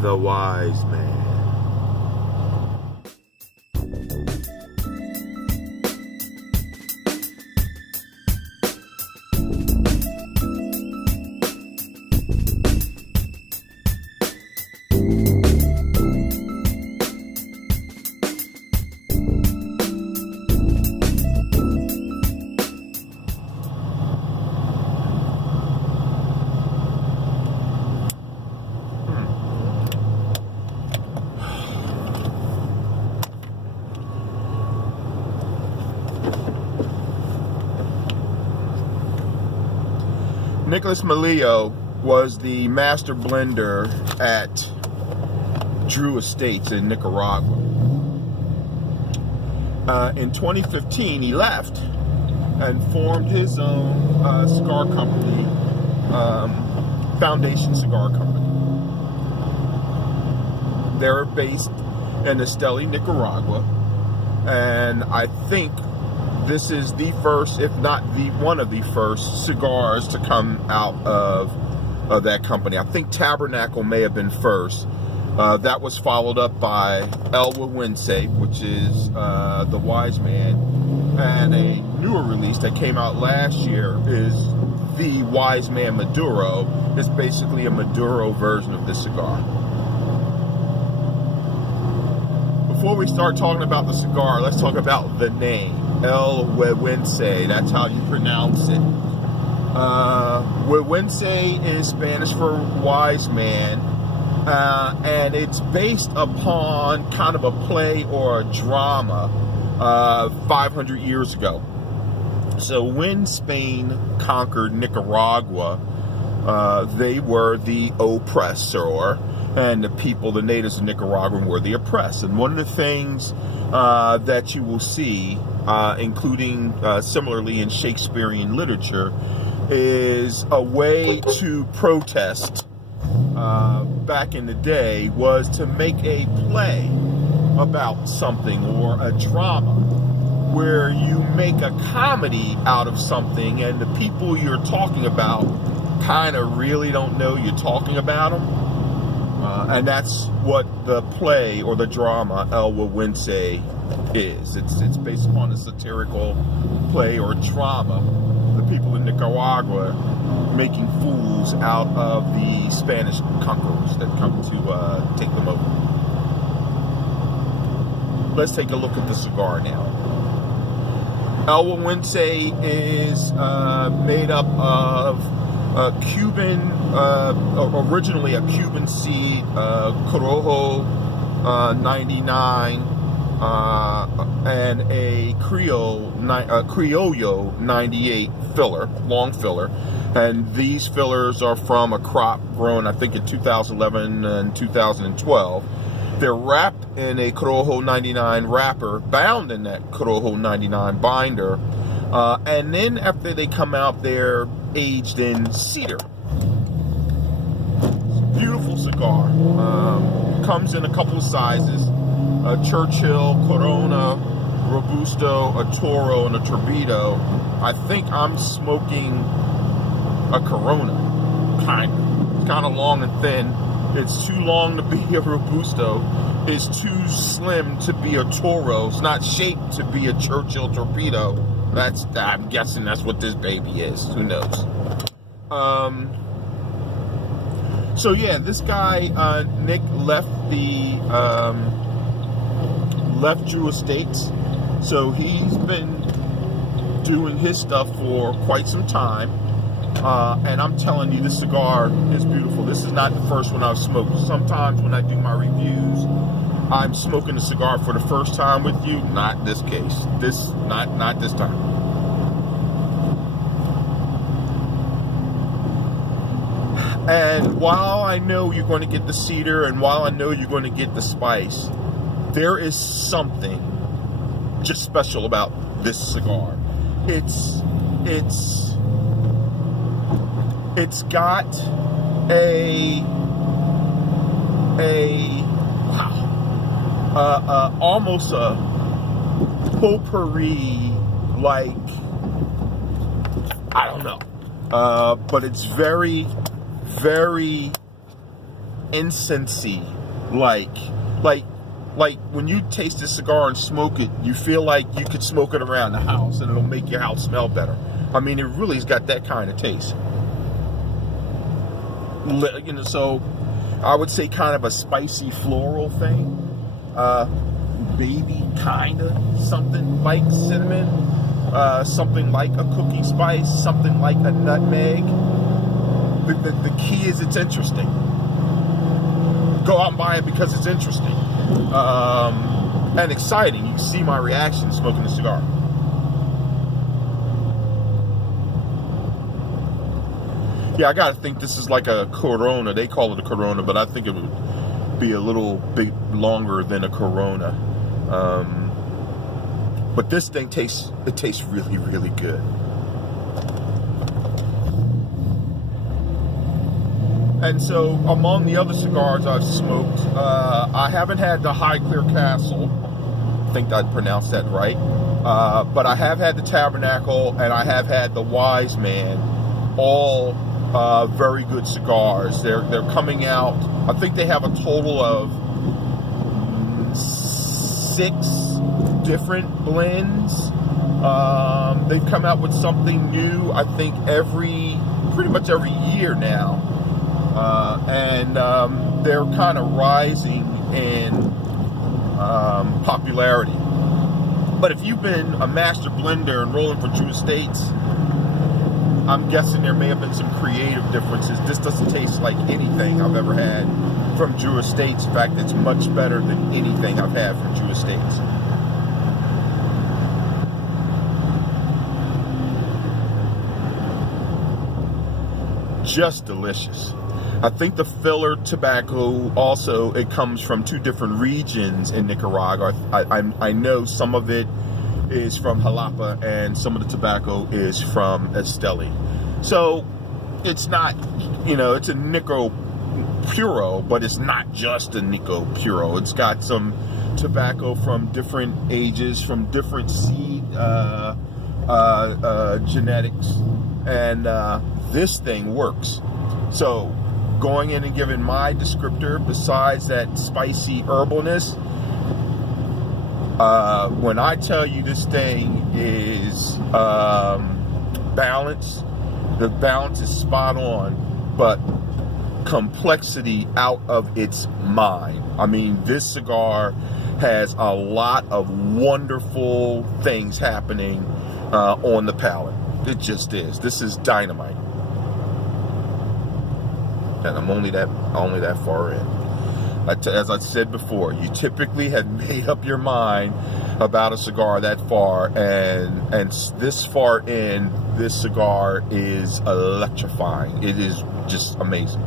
the wise man. Nicholas Malillo was the master blender at Drew Estates in Nicaragua. In 2015, he left and formed his own cigar company, Foundation Cigar Company. They're based in Esteli, Nicaragua, and I think this is the first, if not the one of the first cigars to come out of that company. I think Tabernacle may have been first. That was followed up by El Gueguense, which is the Wise Man, and a newer release that came out last year is the Wise Man Maduro. It's basically a Maduro version of this cigar. Before we start talking about the cigar, let's talk about the name. El Gueguense, that's how you pronounce it. Gueguense is Spanish for wise man, and it's based upon kind of a play or a drama 500 years ago. So when Spain conquered Nicaragua, they were the oppressor, and the people, the natives of Nicaragua, were the oppressed. And one of the things that you will see, including similarly in Shakespearean literature, is a way to protest back in the day was to make a play about something or a drama where you make a comedy out of something and the people you're talking about kind of really don't know you're talking about them. And that's what the play or the drama El Gueguense is. It's based upon a satirical play or drama. The people in Nicaragua making fools out of the Spanish conquerors that come to take them over. Let's take a look at the cigar now. El Gueguense is made up of originally a Cuban seed, Corojo 99, and a Criollo 98 filler, long filler. And these fillers are from a crop grown, I think, in 2011 and 2012. They're wrapped in a Corojo 99 wrapper, bound in that Corojo 99 binder, and then after they come out, they're aged in cedar. Beautiful cigar. Comes in a couple of sizes: a Churchill, Corona, Robusto, a Toro, and a Torpedo. I think I'm smoking a Corona, kind of. It's kind of long and thin. It's too long to be a Robusto. It's too slim to be a Toro. It's not shaped to be a Churchill Torpedo. I'm guessing that's what this baby is. Who knows? So yeah, this guy Nick left Drew Estates. So he's been doing his stuff for quite some time. And I'm telling you, this cigar is beautiful. This is not the first one I've smoked. Sometimes when I do my reviews, I'm smoking a cigar for the first time with you. Not this case. Not this time. And while I know you're going to get the cedar, and while I know you're going to get the spice, there is something just special about this cigar. It's got almost a potpourri, like, I don't know, but it's very, very incensey, like when you taste a cigar and smoke it, you feel like you could smoke it around the house and it'll make your house smell better. I mean, it really's got that kind of taste. You know, so I would say kind of a spicy floral thing. Maybe kind of something like cinnamon, something like a cookie spice, something like a nutmeg. The key is it's interesting. Go out and buy it because it's interesting. And exciting. You see my reaction smoking the cigar. Yeah, I gotta think this is like a Corona. They call it a Corona, but I think it would be a little bit longer than a Corona. But this thing tastes really, really good. And so, among the other cigars I've smoked, I haven't had the Highclere Castle. I think I'd pronounce that right. But I have had the Tabernacle, and I have had the Wise Man. All very good cigars. They're coming out. I think they have a total of 6 different blends. They've come out with something new, I think, pretty much every year now. And they're kind of rising in popularity. But if you've been a master blender and rolling for Drew Estates, I'm guessing there may have been some creative differences. This doesn't taste like anything I've ever had from Drew Estates. In fact, it's much better than anything I've had from Drew Estates. Just delicious. I think the filler tobacco also, it comes from 2 different regions in Nicaragua. I know some of it is from Jalapa and some of the tobacco is from Esteli. So it's not, you know, it's a Nico Puro, but it's not just a Nico Puro. It's got some tobacco from different ages, from different seed genetics, and this thing works. So going in and giving my descriptor, besides that spicy herbalness, when I tell you this thing is balanced, the balance is spot on, but complexity out of its mind. I mean, this cigar has a lot of wonderful things happening on the palate. It just is. This is dynamite. And I'm only that far in. As I said before, you typically have made up your mind about a cigar that far, and this far in, this cigar is electrifying. It is just amazing.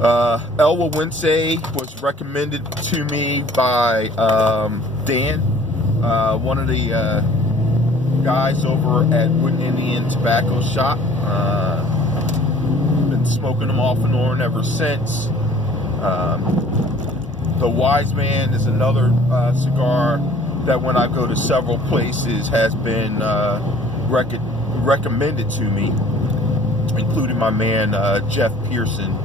El Gueguense was recommended to me by Dan, one of the guys over at Wooden Indian Tobacco Shop. Been smoking them off and on ever since. The Wise Man is another cigar that when I go to several places has been recommended to me, including my man Jeff Pearson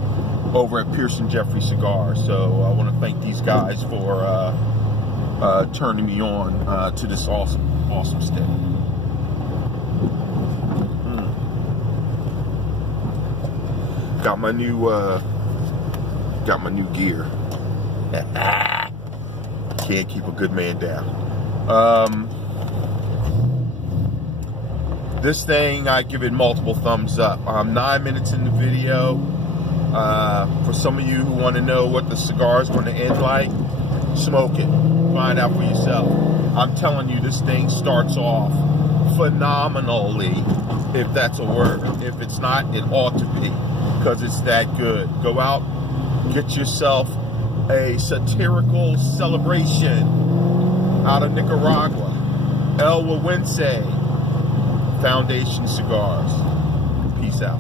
over at Pearson Jeffrey Cigars. So I want to thank these guys for turning me on to this awesome stick. Got my new gear. Can't keep a good man down. This thing, I give it multiple thumbs up. I'm 9 minutes in the video. For some of you who want to know what the cigar is going to end like, smoke it. Find out for yourself. I'm telling you, this thing starts off phenomenally, if that's a word. If it's not, it ought to be, because it's that good. Go out, get yourself a satirical celebration out of Nicaragua. El Gueguense Foundation Cigars. Peace out.